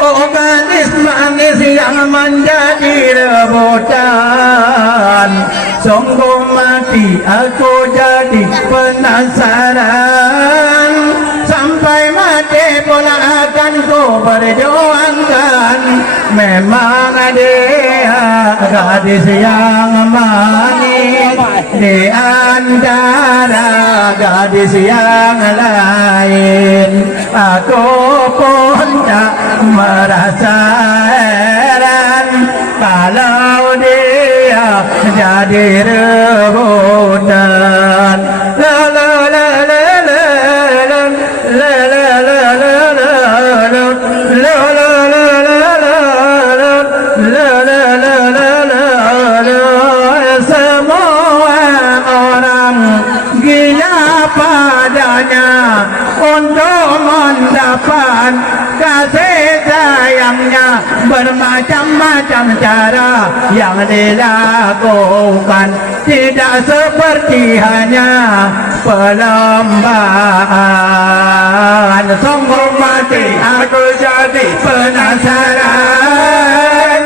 Oh gadis manis yang menjadi rebutan, sungguh mati aku jadi penasaran. Sampai mati pula akan ku perjuangkan. Memang dia gadis yang manis di antara gadis yang lain. Aku pun tak merasa heran kalau dia jadi rebutan. La la la la la la la la la la la la la. Semua orang gila padanya untuk mendapat kasih sayangnya. Bermacam-macam cara yang dilakukan, tidak seperti hanya perlombaan. Sungguh mati aku jadi penasaran.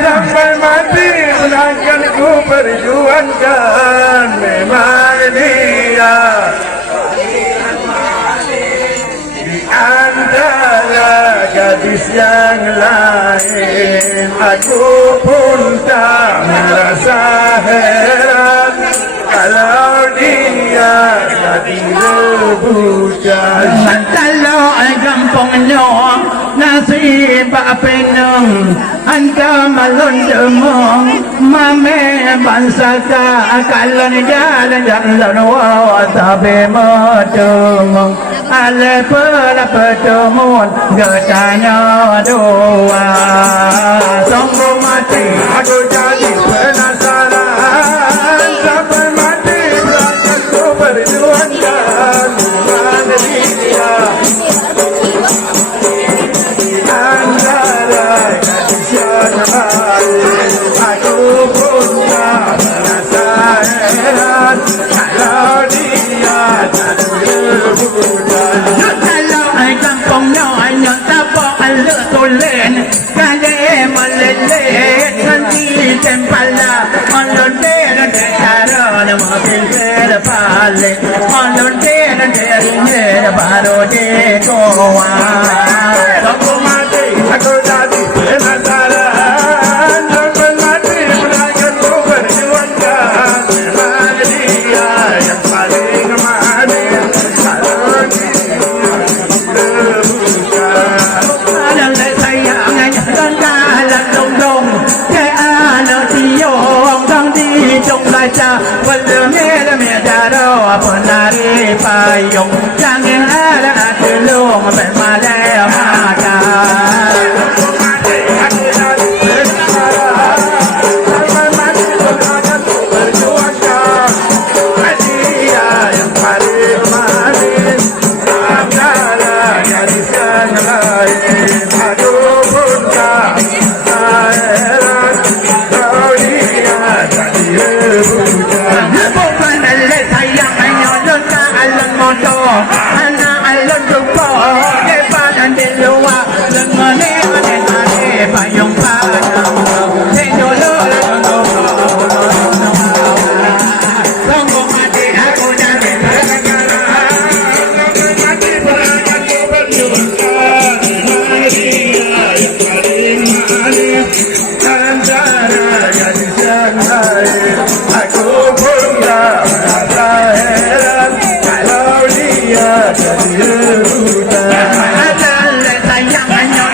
Sampai mati akan ku perjuangkan. Memang dia di antara gadis yang lain. Aku pun tak merasa heran kalau dia jadi rebutan. Kalau kampungnya nasib penung, anda malun demong mame bangsa ka kalon jalan wa tabe matung ale pela petemun getanya doa. Sungguh mati aku jadi penasaran. Sampai mati berangkat ku perjuangkan. Mana dia antara gadis yang lain. Aku pun tak merasa heran kalau dia jadi rebutan. Kalau kampungnya hanya tapak aluk tulen, kaya melelet nanti tempala onde cara makin terpale onde baru dekoa. Aku mati aku jadi penasaran. Sampai mati akan ku perjuangkan. Memang dia yang paling manis kalau dia rebutan. Dalam sayangnya dan kalah dong ke anak tiong dong di jong baca belum daro penari payung jangan ada telung bermalai makan. Anak alun jumpa depan di luar lengane payung padang dulu sungguh mati aku jadi mati berangkat ku perjuangkan. Dia yang paling manis antara gadis yang lain. Aku pun tak merasa heran kalau dia jadi rebutan. Sayang hanya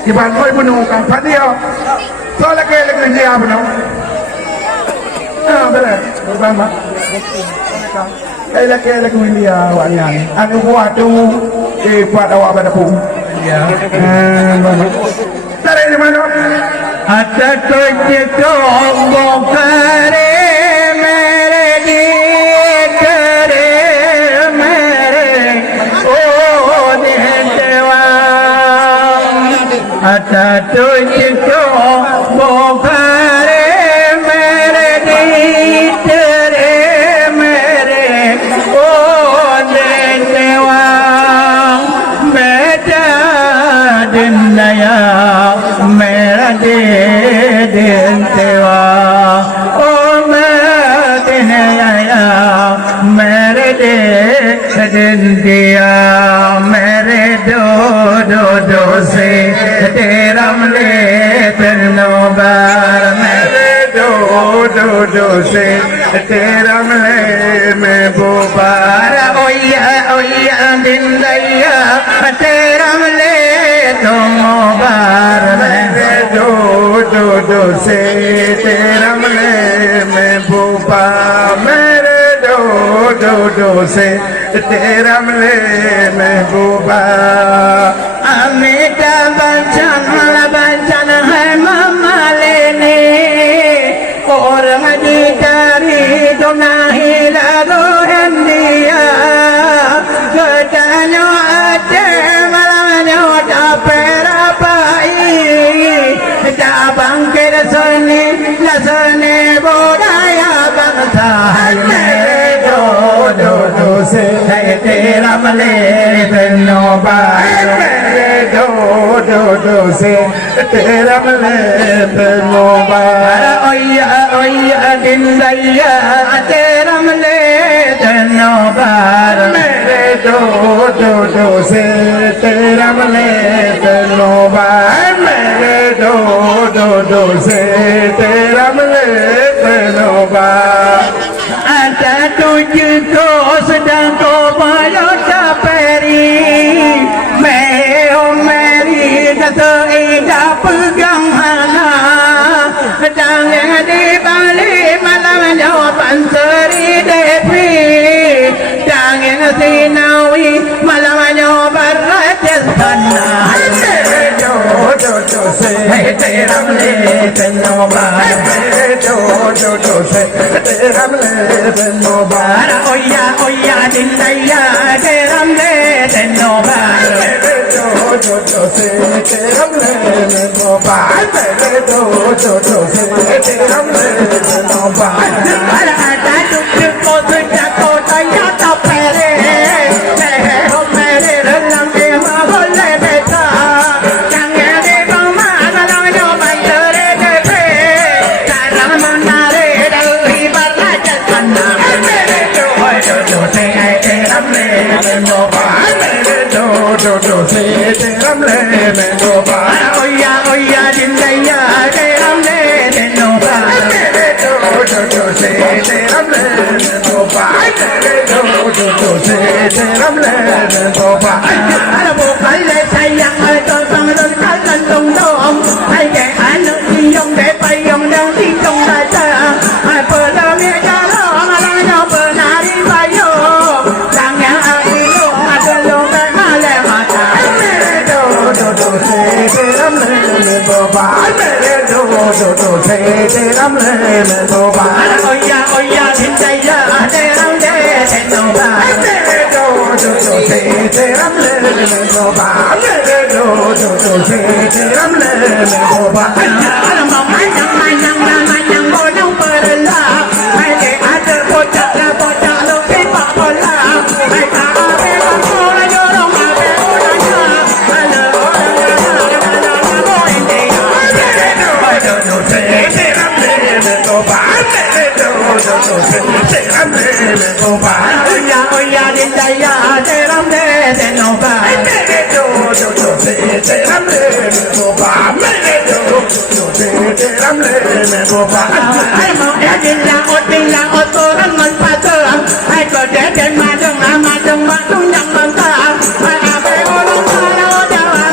Di ba ko puno kang patio? So lagi lagi apa no? Ah, betul. Bersama. Lagi India wayan. Anu buat tu buat awak pada pun. Ya. Dari di mana? Atta tujhko bokare mere deet kare mere o dewa. Atta tujhko bokare mere deet kare mere o dewa. Beta dinaya mera din tewa o dinaya mere din diya mere do se teram le terno bar mere do se teram le me bobar oya din daya teram le tomo bar mere do se teram le me boba mere do se teram le me boba amita bancan hai mama lene और मजी तारी तो नहीं लगो इंडिया गटलो अटे मलानो टापेरा पाई जाबंग के लसने बोलाया बंधा do se तेरा मले बनो बार do se तेरा मले बनो बार oya din daya तेरा मले बनो बार mere do se तेरा मले बनो बार mere do se तेरा मले बनो बार ada tujuhko sedang kau bayar taperi meri kata ida pegang hana jangan dibalik malam jawapan seri depi jangan sinawi malam jawapan rajas tanah do se teram le beno bar do se teram le beno bar oya din daya teram le beno bar do se teram le beno bar do se teram le beno bar ada duk ko ko daya tapere mere ralam de ma bolle beta do se teram le beno bar oya din daya teram le beno bar do se teram le beno bar do se teram le beno bar ada bukan le sayang to sang don kan dong dong hai ke anu yong de pai yong dang ti tong da cha hai per la me cha lo ma la no per na ri bai yo sang yang a ri lo mencoba. Oya oya cintanya teram le mencoba. Do do do teram le mencoba. Do do do teram le mencoba. Alam manang manang manang bodong perla. Hai ada bocah bocah lebih pola. Hai tak ada pola jorong apa polanya. Ada orang Oya dindaya teram le tenoba. Teram le mencoba. Teram le mencoba. Ai mau dinla otoran ngon paterang. Ai ko den madang madung yang mantap. Ai abe orang kala jawa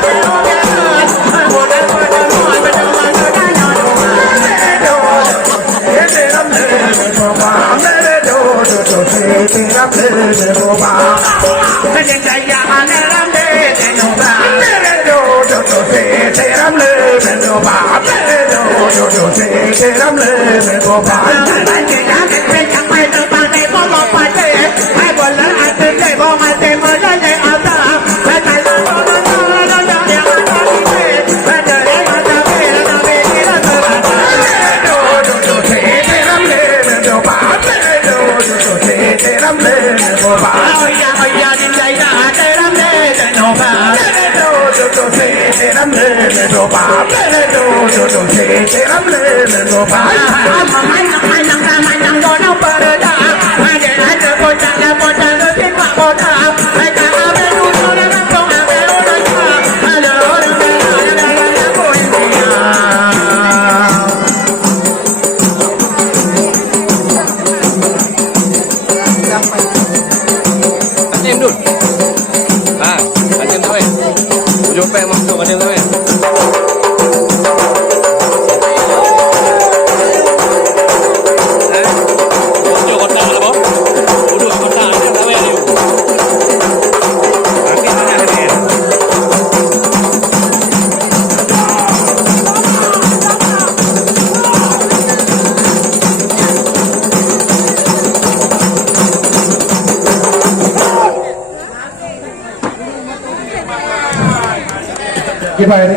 Gimana?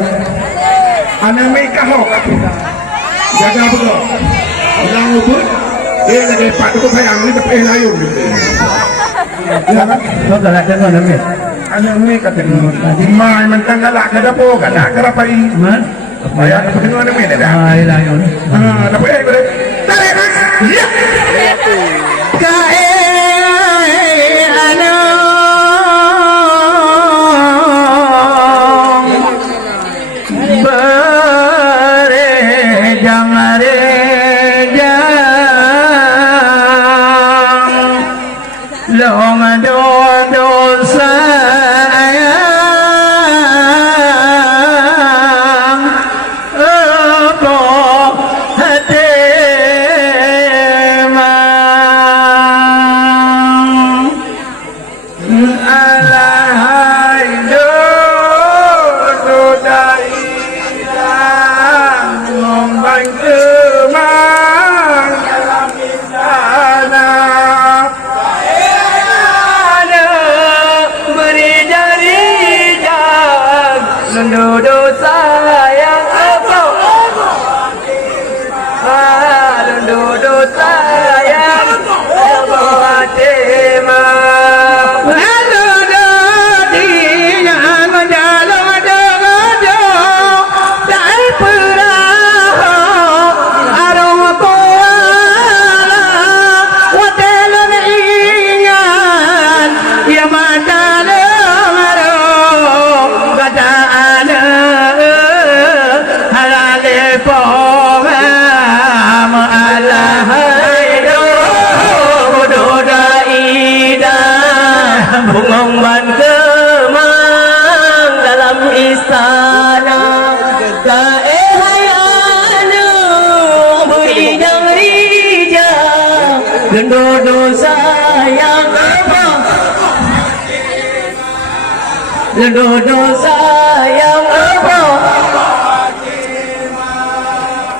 Anak mereka hok aku jaga betul. Yang ubud, dia lagi pak tu sayang ni tapi layu. Ya kan? Kau dah ada mana ni? Anak mereka tengok. Di mai mentang galak kada po kada kerapa i. Man? Bayar apa tengok ni mana dah? Ai layu. Tapi boleh. Tarik mas. Ya. Dosa yang apa?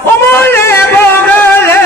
Omole bogale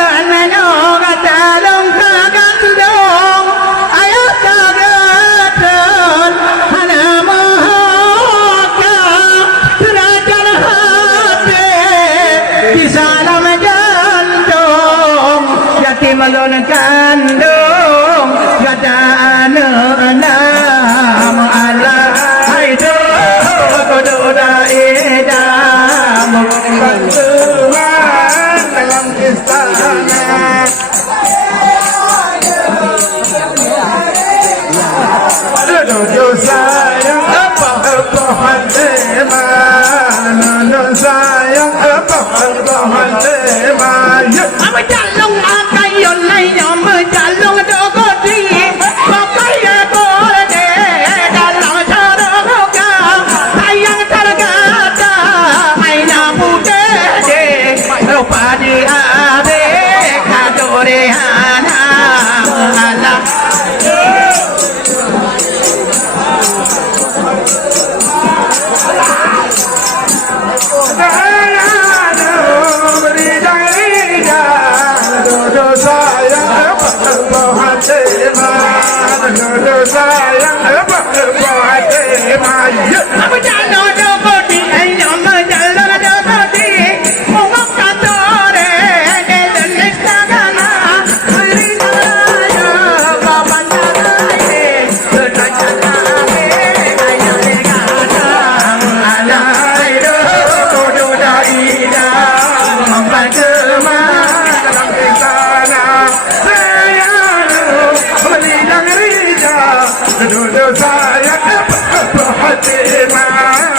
jodoh saya Fatimah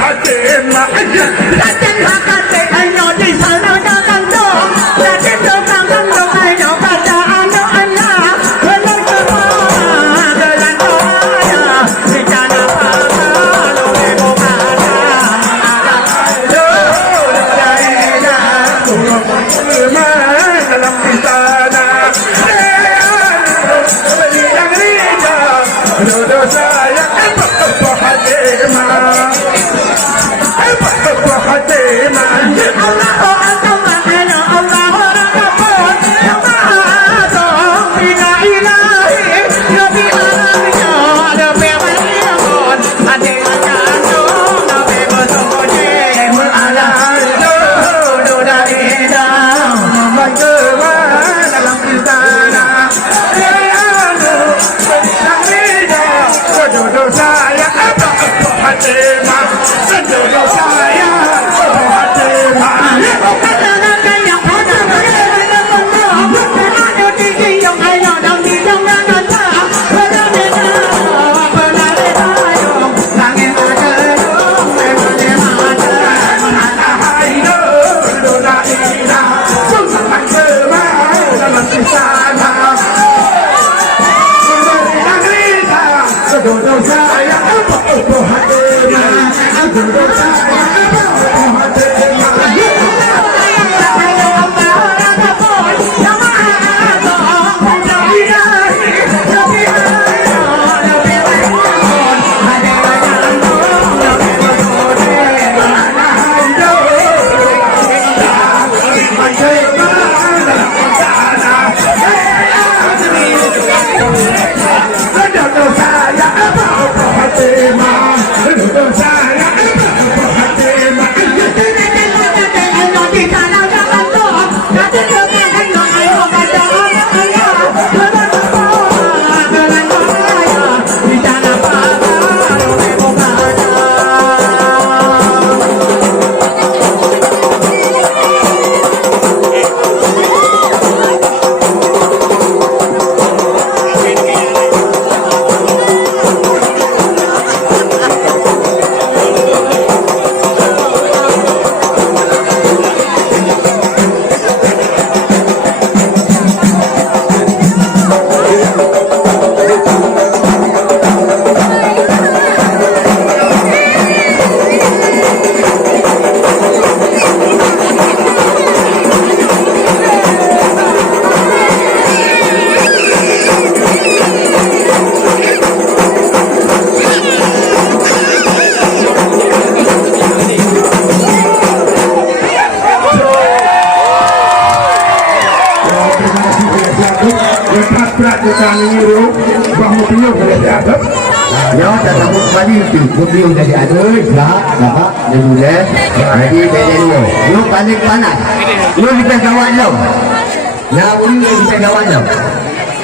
Fatimah Raden hakate ayo di sana dagang dong Raden dagang dong ayo pada anak-anak Benar semua gelan doa Di sana pakalo ibu kata dalam istana yang rida jodoh saya Fatimah Fatimah Allah Akbar ayo Allah Akbar Ya Maha Bina ilahi Nabi Arabia Nabi Maryamon Adi Ajandong Nabi Besoje Ala Jodoh dari dam dalam istana yang rida jodoh saya Fatimah jodoh saya Fatimah jodoh saya Fatimah jodoh saya Prajurit Niru bahu beliau boleh diadap. Ya, dalam kali itu, beliau jadi aduh, lah, dapat, dia boleh. Jadi dia dulu. Lu paling panas. Lu bisa kawan lo. Nah, boleh bisa kawan lo.